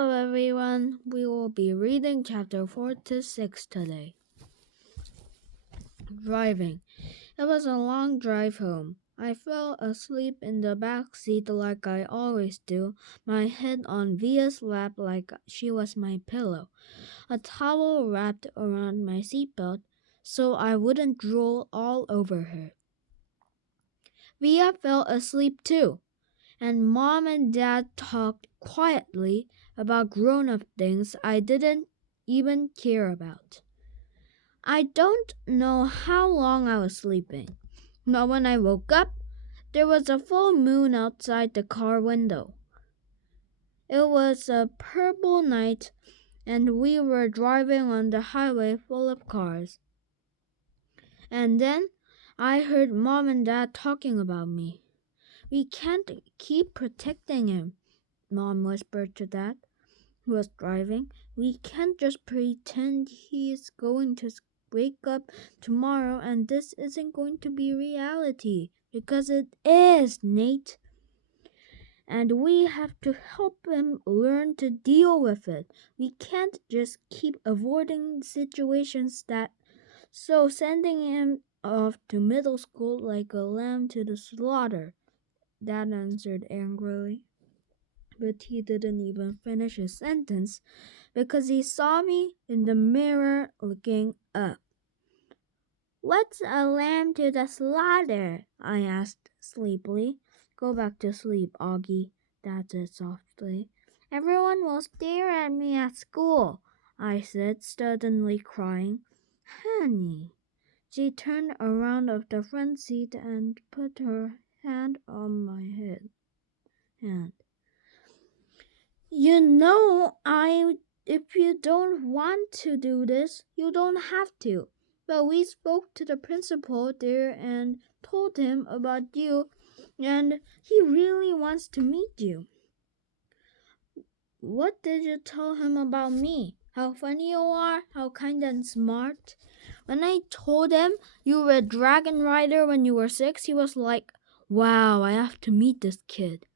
Hello everyone, we will be reading chapter 4 to 6 today. Driving. It was a long drive home. I fell asleep in the back seat like I always do, my head on Via's lap like she was my pillow, a towel wrapped around my seatbelt so I wouldn't drool all over her. Via fell asleep too, and Mom and Dad talked quietly about grown-up things I didn't even care about. I don't know how long I was sleeping, but when I woke up, there was a full moon outside the car window. It was a purple night, and we were driving on the highway full of cars. And then I heard Mom and Dad talking about me. "We can't keep protecting him," Mom whispered to Dad, who was driving. "We can't just pretend he's going to wake up tomorrow and this isn't going to be reality. Because it is, Nate. And we have to help him learn to deal with it. We can't just keep avoiding situations so sending him off to middle school like a lamb to the slaughter," Dad answered angrily. But he didn't even finish his sentence because he saw me in the mirror looking up. "What's a lamb to the slaughter?" I asked sleepily. "Go back to sleep, Augie," Dad said softly. "Everyone will stare at me at school," I said, suddenly crying. "Honey." She turned around of the front seat and put her hand on my head. If you don't want to do this, you don't have to. But we spoke to the principal there and told him about you, and he really wants to meet you." "What did you tell him about me? How funny you are, how kind and smart?" "When I told him you were a dragon rider when you were 6, he was like, 'Wow, I have to meet this kid.'"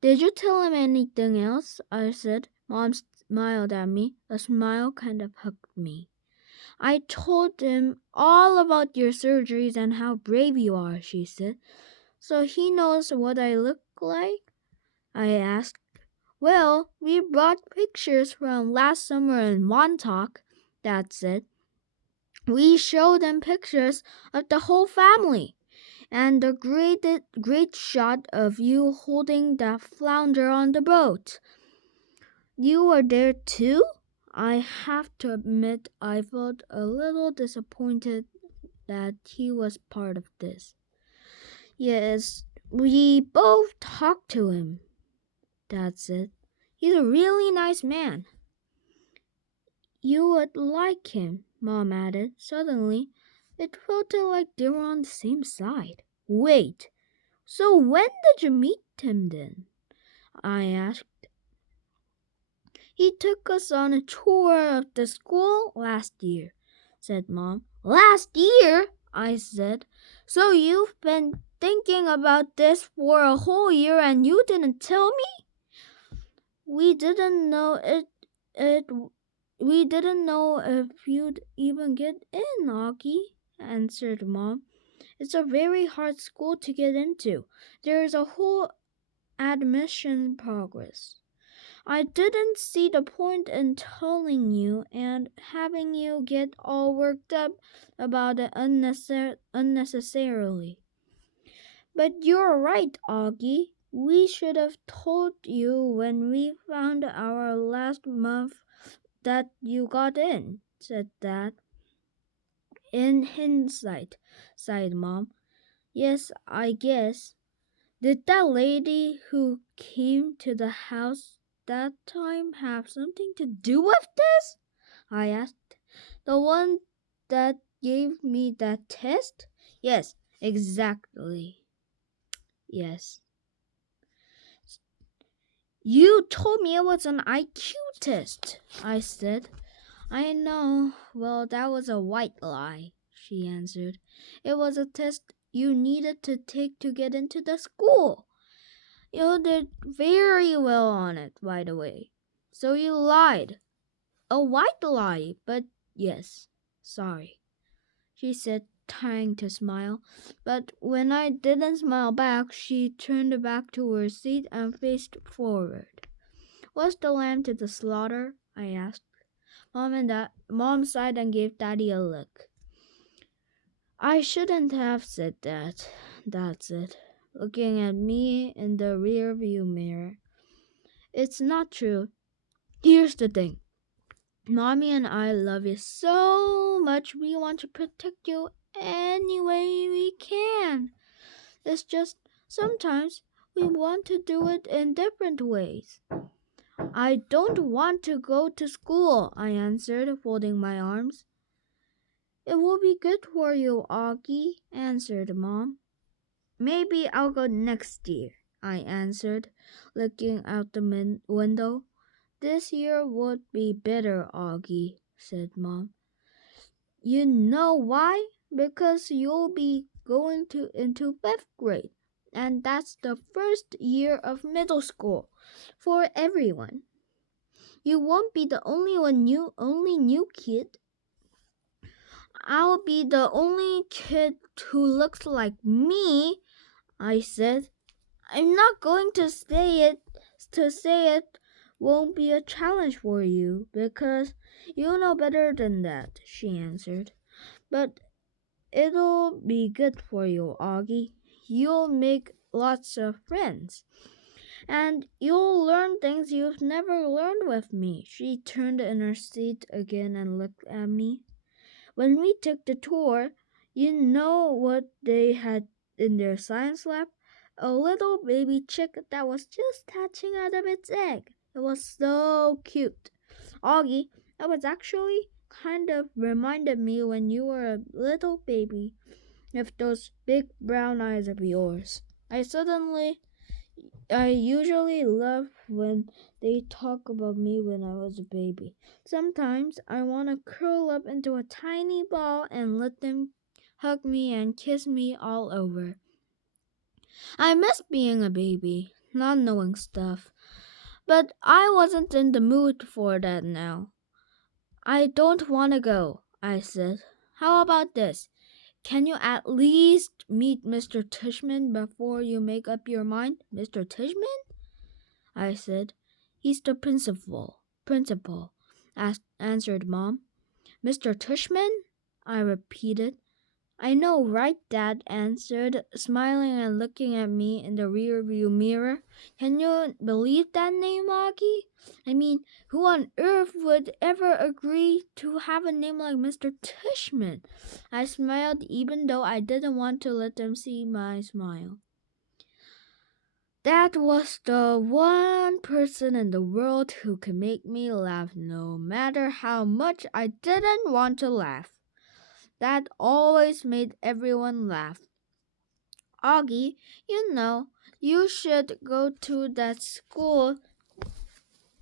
"Did you tell him anything else?" I said. Mom smiled at me. A smile kind of hugged me. "I told him all about your surgeries and how brave you are," she said. "So he knows what I look like?" I asked. "Well, we brought pictures from last summer in Montauk," Dad said. "We showed them pictures of the whole family. And the great shot of you holding that flounder on the boat. You were there too?" I have to admit I felt a little disappointed that he was part of this. "Yes, we both talked to him," Dad said. "He's a really nice man." "You would like him," Mom added. Suddenly, it felt like they were on the same side. "Wait, so when did you meet him then?" I asked. "He took us on a tour of the school last year," said Mom. "Last year?" I said. "So you've been thinking about this for a whole year and you didn't tell me?" We didn't know if you'd even get in, Augie," answered Mom. "It's a very hard school to get into. There's a whole admission progress. I didn't see the point in telling you and having you get all worked up about it unnecessarily. But you're right, Augie. We should have told you when we found our last month that you got in," said Dad. "In hindsight," sighed Mom. "Yes, I guess. Did that lady who came to the house that time have something to do with this?" I asked. "The one that gave me that test?" "Yes, exactly. Yes." "You told me it was an IQ test," I said. "I know. Well, that was a white lie," she answered. "It was a test you needed to take to get into the school. You did very well on it, by the way." So you lied. A white lie, but yes, sorry, she said, trying to smile. But when I didn't smile back, she turned back to her seat and faced forward. Was the lamb to the slaughter? I asked. Mom sighed and gave Daddy a look. I shouldn't have said that, Dad said, looking at me in the rear view mirror. It's not true. Here's the thing. Mommy and I love you so much we want to protect you any way we can. It's just sometimes we want to do it in different ways. I don't want to go to school, I answered, folding my arms. It will be good for you, Augie, answered Mom. Maybe I'll go next year, I answered, looking out the window. This year would be better, Augie, said Mom. You know why? Because you'll be going into fifth grade, and that's the first year of middle school for everyone. You won't be the only new kid. I'll be the only kid who looks like me, I said. I'm not going to say it won't be a challenge for you because you know better than that, she answered. But it'll be good for you, Augie. You'll make lots of friends. And you'll learn things you've never learned with me. She turned in her seat again and looked at me. When we took the tour, you know what they had in their science lab? A little baby chick that was just hatching out of its egg. It was so cute. Augie, that was actually kind of reminded me when you were a little baby with those big brown eyes of yours. I usually love when they talk about me when I was a baby. Sometimes I want to curl up into a tiny ball and let them hug me and kiss me all over. I miss being a baby, not knowing stuff. But I wasn't in the mood for that now. I don't want to go, I said. How about this? Can you at least meet Mr. Tishman before you make up your mind? Mr. Tishman? I said. He's the principal, answered Mom. Mr. Tishman? I repeated. I know, right? Dad answered, smiling and looking at me in the rearview mirror. Can you believe that name, Augie? I mean, who on earth would ever agree to have a name like Mr. Tishman? I smiled even though I didn't want to let them see my smile. That was the one person in the world who could make me laugh no matter how much I didn't want to laugh. That always made everyone laugh. Augie, you should go to that school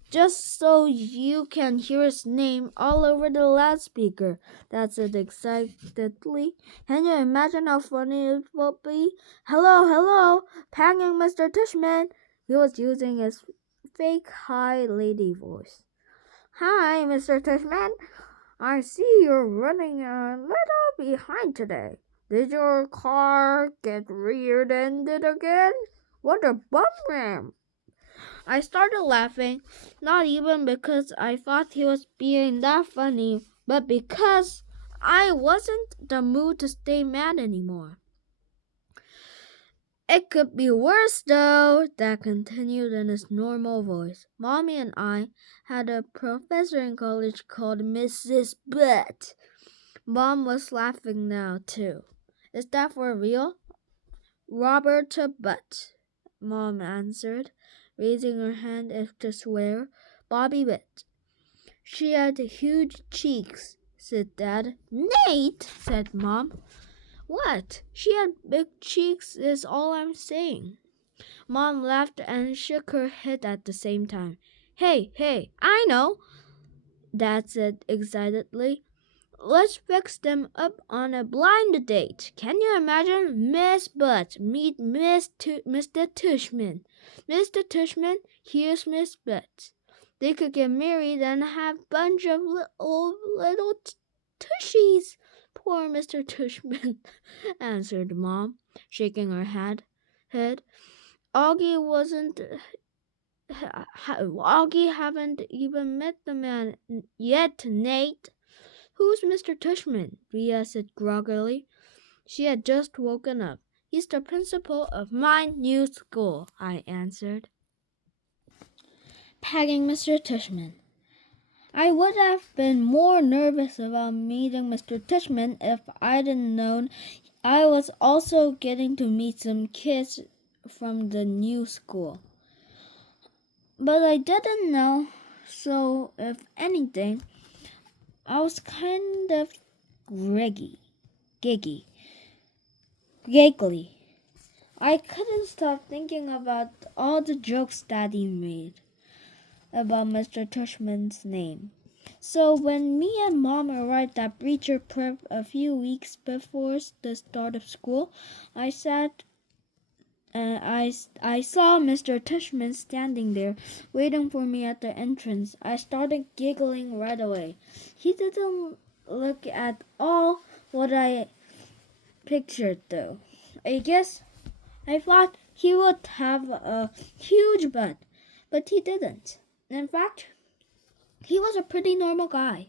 just so you can hear his name all over the loudspeaker. Dad said excitedly. Can you imagine how funny it will be? Hello, hello, panging Mr. Tishman. He was using his fake high lady voice. Hi, Mr. Tishman. I see you're running a little behind today. Did your car get rear-ended again? What a bum ram! I started laughing, not even because I thought he was being that funny, but because I wasn't in the mood to stay mad anymore. It could be worse though, Dad continued in his normal voice. Mommy and I had a professor in college called Mrs. Butt. Mom was laughing now too. Is that for real? Roberta Butt, Mom answered, raising her hand as to swear. Bobby Butt. She had huge cheeks, said Dad. Nate, said Mom. What? She had big cheeks is all I'm saying. Mom laughed and shook her head at the same time. Hey, I know, Dad said excitedly. Let's fix them up on a blind date. Can you imagine Miss Butt meet Mr. Tushman? Mr. Tushman, here's Miss Butt. They could get married and have a bunch of little tushies. Poor Mr. Tushman, answered Mom, shaking her head. Augie wasn't. Augie haven't even met the man yet, Nate. Who's Mr. Tushman? Ria said groggily. She had just woken up. He's the principal of my new school, I answered, patting Mr. Tushman. I would have been more nervous about meeting Mr. Tushman if I'd known I was also getting to meet some kids from the new school. But I didn't know, so if anything, I was kind of giggly. I couldn't stop thinking about all the jokes Daddy made about Mr. Tushman's name. So when me and Mom arrived at Breacher Prep a few weeks before the start of school, I saw Mr. Tushman standing there, waiting for me at the entrance. I started giggling right away. He didn't look at all what I pictured, though. I guess I thought he would have a huge butt, but he didn't. In fact, he was a pretty normal guy.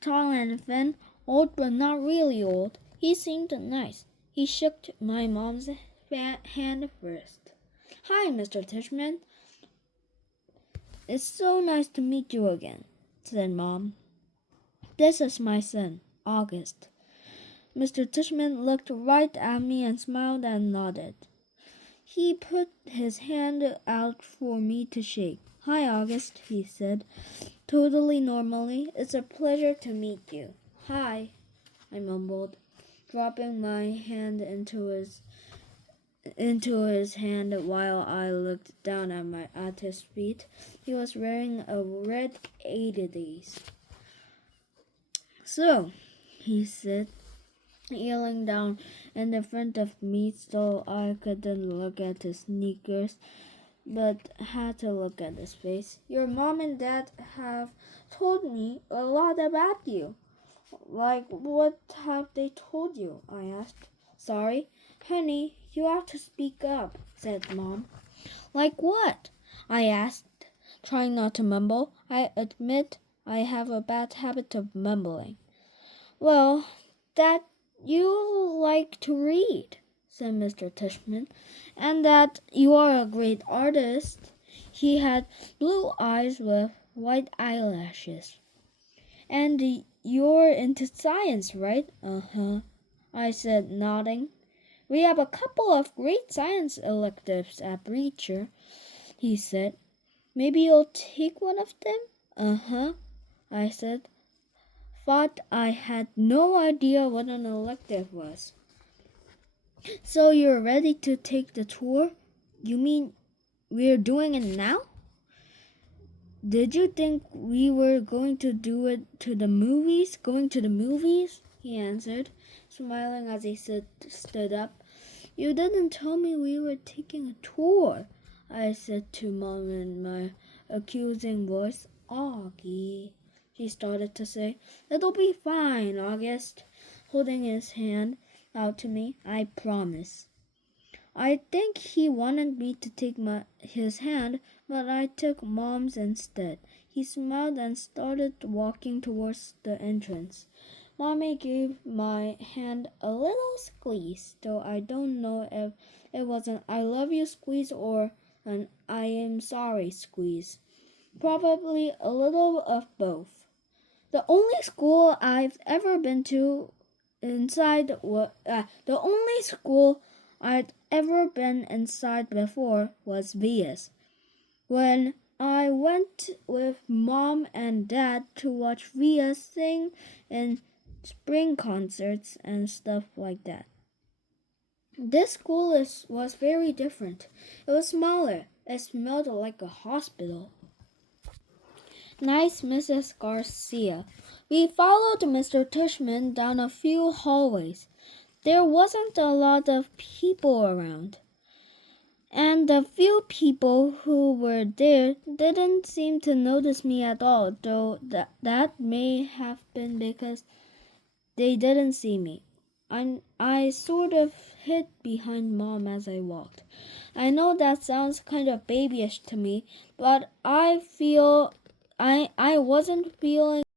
Tall and thin, old but not really old. He seemed nice. He shook my mom's hand first. Hi, Mr. Tushman. It's so nice to meet you again, said Mom. This is my son, August. Mr. Tushman looked right at me and smiled and nodded. He put his hand out for me to shake. Hi, August, he said, totally normally. It's a pleasure to meet you. Hi, I mumbled, dropping my hand into his hand while I looked down at his feet. He was wearing a red Adidas. So, he said, kneeling down in the front of me so I couldn't look at his sneakers, but had to look at his face. Your mom and dad have told me a lot about you. Like, what have they told you? I asked. Sorry, honey, you have to speak up, said Mom. Like what? I asked, trying not to mumble. I admit I have a bad habit of mumbling. Well, that you like to read, said Mr. Tushman, and that you are a great artist. He had blue eyes with white eyelashes. And you're into science, right? Uh-huh, I said, nodding. We have a couple of great science electives at Breacher, he said. Maybe you'll take one of them? Uh-huh, I said. Thought I had no idea what an elective was. So you're ready to take the tour? You mean we're doing it now? Did you think we were going to do it to the movies? Going to the movies? He answered, smiling as he stood up. You didn't tell me we were taking a tour, I said to Mom in my accusing voice. Augie, she started to say. It'll be fine, August, holding his hand out to me. I promise. I think he wanted me to take his hand, but I took Mom's instead. He smiled and started walking towards the entrance. Mommy gave my hand a little squeeze, though I don't know if it was an I love you squeeze or an I am sorry squeeze. Probably a little of both. The only school I've ever been to the only school I'd ever been inside before was Via's. When I went with Mom and Dad to watch Via sing in spring concerts and stuff like that. This school was very different. It was smaller. It smelled like a hospital. Nice, Mrs. Garcia. We followed Mr. Tushman down a few hallways. There wasn't a lot of people around. And the few people who were there didn't seem to notice me at all, though that may have been because they didn't see me. I sort of hid behind Mom as I walked. I know that sounds kind of babyish to me, but I wasn't feeling